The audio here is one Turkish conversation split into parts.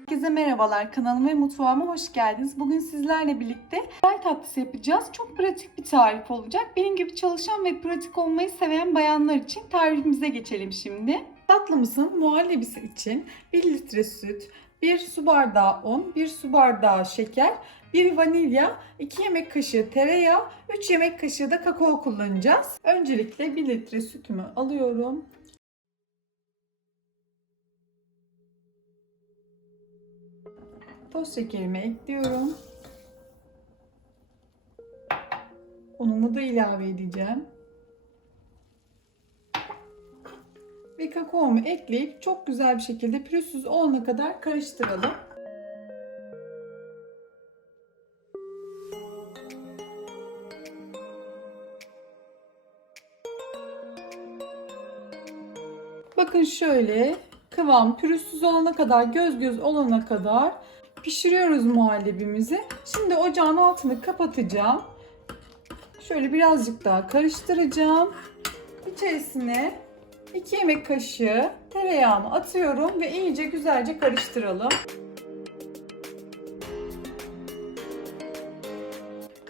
Herkese merhabalar kanalıma ve mutfağıma hoş geldiniz. Bugün sizlerle birlikte çay tatlısı yapacağız. Çok pratik bir tarif olacak. Benim gibi çalışan ve pratik olmayı seven bayanlar için tarifimize geçelim şimdi. Tatlımızın muhallebisi için 1 litre süt, 1 su bardağı un, 1 su bardağı şeker, 1 vanilya, 2 yemek kaşığı tereyağı, 3 yemek kaşığı da kakao kullanacağız. Öncelikle 1 litre sütümü alıyorum. Toz şekerimi ekliyorum. Unumu da ilave edeceğim. Ve kakaomu ekleyip çok güzel bir şekilde pürüzsüz olana kadar karıştıralım. Bakın şöyle kıvam pürüzsüz olana kadar, göz göz olana kadar pişiriyoruz muhallebimizi. Şimdi ocağın altını kapatacağım. Şöyle birazcık daha karıştıracağım. İçerisine 2 yemek kaşığı tereyağımı atıyorum ve iyice güzelce karıştıralım.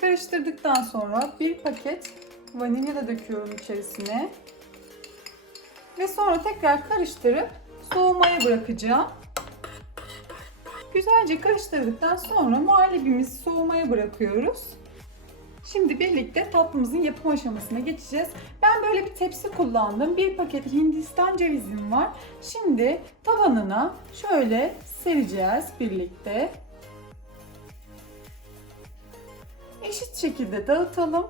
Karıştırdıktan sonra bir paket vanilya da döküyorum içerisine. Ve sonra tekrar karıştırıp soğumaya bırakacağım. Güzelce karıştırdıktan sonra muhallebimizi soğumaya bırakıyoruz. Şimdi birlikte tatlımızın yapım aşamasına geçeceğiz. Ben böyle bir tepsi kullandım. Bir paket Hindistan cevizim var. Şimdi tavanına şöyle sereceğiz birlikte. Eşit şekilde dağıtalım.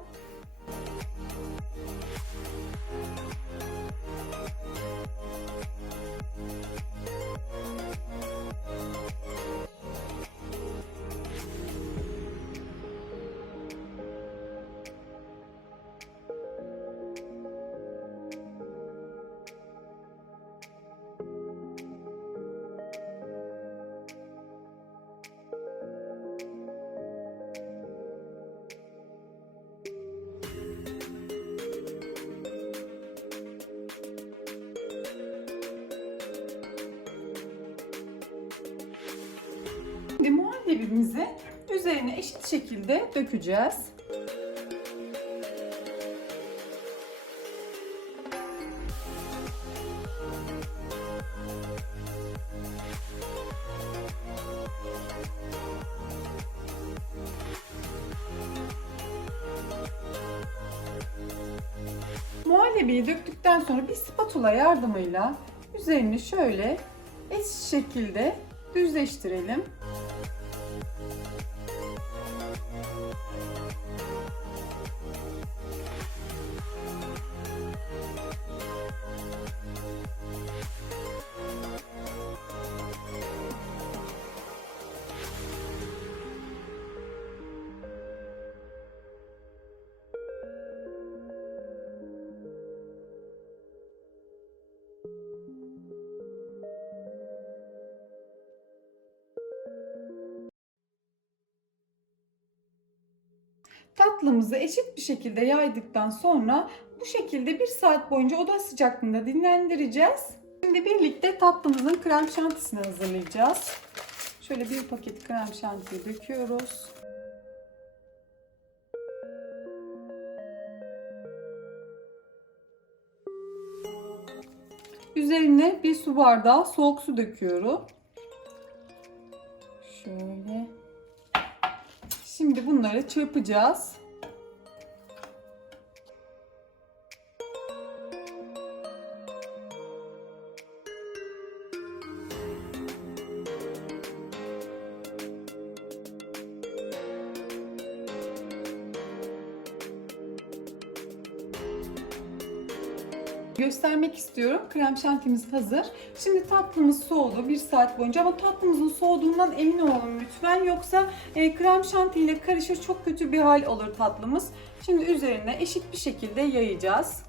Muhallebimizi üzerine eşit şekilde dökeceğiz. Muhallebiyi döktükten sonra bir spatula yardımıyla üzerini şöyle eşit şekilde düzleştirelim. Tatlımızı eşit bir şekilde yaydıktan sonra bu şekilde bir saat boyunca oda sıcaklığında dinlendireceğiz. Şimdi birlikte tatlımızın krem şantisini hazırlayacağız. Şöyle bir paket krem şantiyi döküyoruz. Üzerine bir su bardağı soğuk su döküyorum. Şöyle. Şimdi bunları çırpacağız. Göstermek istiyorum. Krem şantimiz hazır. Şimdi tatlımız soğudu bir saat boyunca ama tatlımızın soğuduğundan emin olun lütfen. Yoksa e, krem şanti ile karışır çok kötü bir hal olur tatlımız. Şimdi üzerine eşit bir şekilde yayacağız.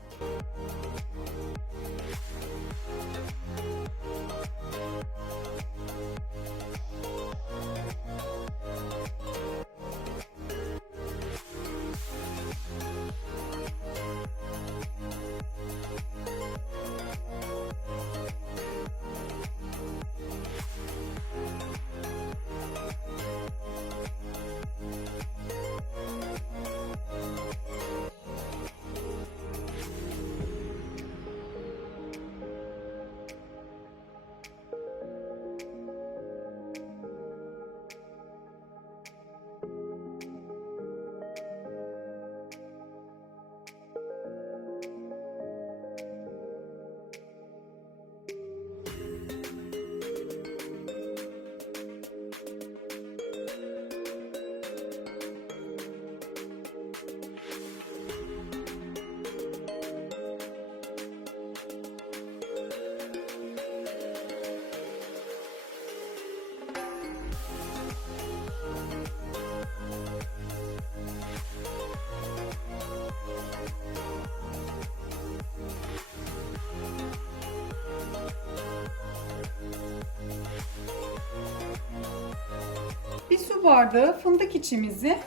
Bir su bardağı fındık içimizi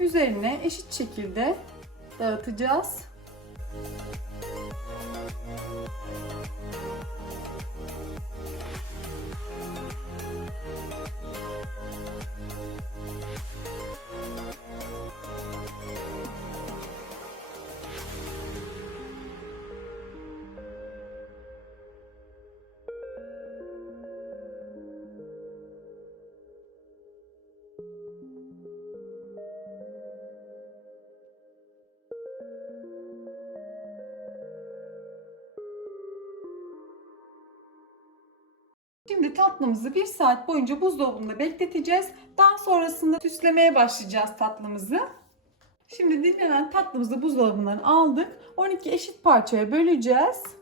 üzerine eşit şekilde dağıtacağız. Şimdi tatlımızı bir saat boyunca buzdolabında bekleteceğiz. Daha sonrasında süslemeye başlayacağız tatlımızı. Şimdi dinlenen tatlımızı buzdolabından aldık. 12 eşit parçaya böleceğiz.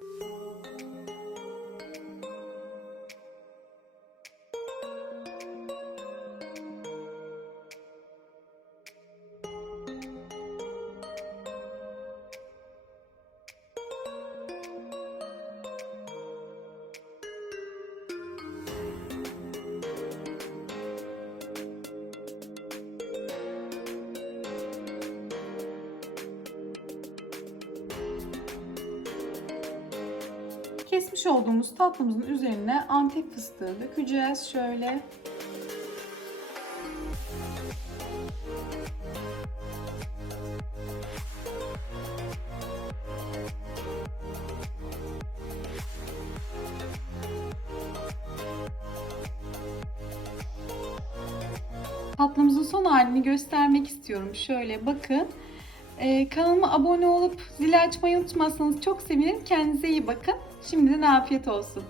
Kesmiş olduğumuz tatlımızın üzerine antep fıstığı dökeceğiz şöyle. Tatlımızın son halini göstermek istiyorum. Şöyle bakın. Ee, kanalıma abone olup zili açmayı unutmazsanız çok sevinirim. Kendinize iyi bakın. Şimdiden afiyet olsun.